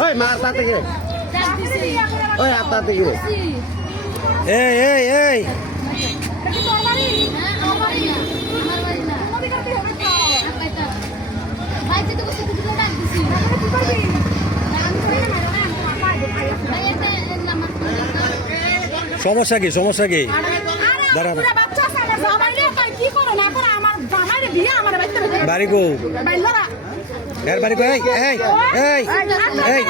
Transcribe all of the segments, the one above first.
ওই মা তাতে কি ওই তাতে কি এই এই এই সমস্যা কি সমস্যা কি দাঁড়া বাড়ি কো এর বাড়ি কো এই এই এই এই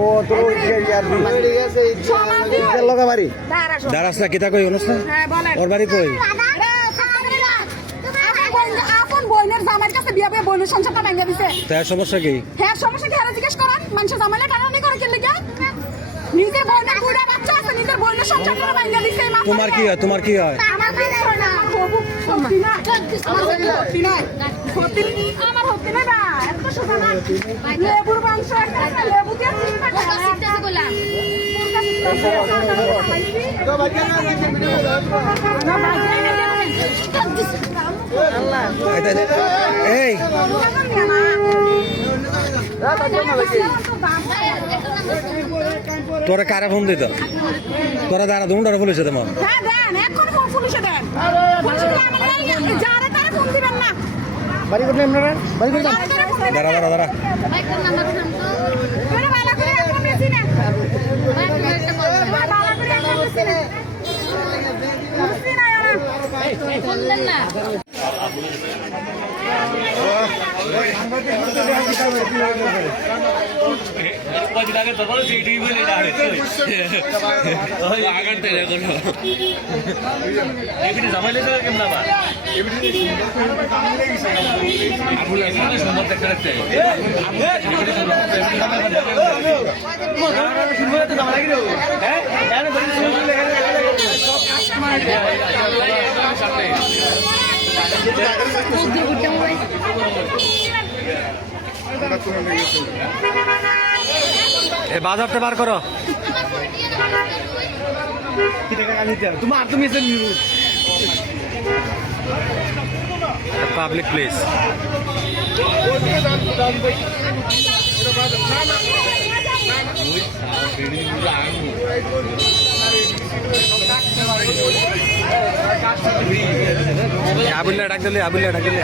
ও তো ইয়ার লগা বাড়ি দাঁড়াস না কিতা কই অনুষ্ঠান ওর বাড়ি কই তার সমস্যা কি হ্যাঁ সমস্যা কি জিজ্ঞেস করেন মানুষের জামাইলে টানানি করে কি লিখা নিজের বোনের বুড়া বাচ্চা আছে নিজের বোনের সংসার করে ভাঙিয়ে দিছে তোমার কি হয় তোমার কি হয় আমার কিছু হয় না বাবু সত্যি না আমার হতে না বা এত সোজা না লেবুর মাংস একটা লেবু দিয়ে চিনি পাটা সিটটা কইলা এই তোরা কারা ফোন দিত তোরা দাঁড়া দুটা পুলিশে দেবো বাড়ি করলেন আপনারা বাড়ি করলেন দাঁড়া দাঁড়া দাঁড়া বাজারটা বার করো তোমার তুমি পাবলিক প্লেস আবুল্লা ডাক দিলে আবুল্লা ডাক দিলে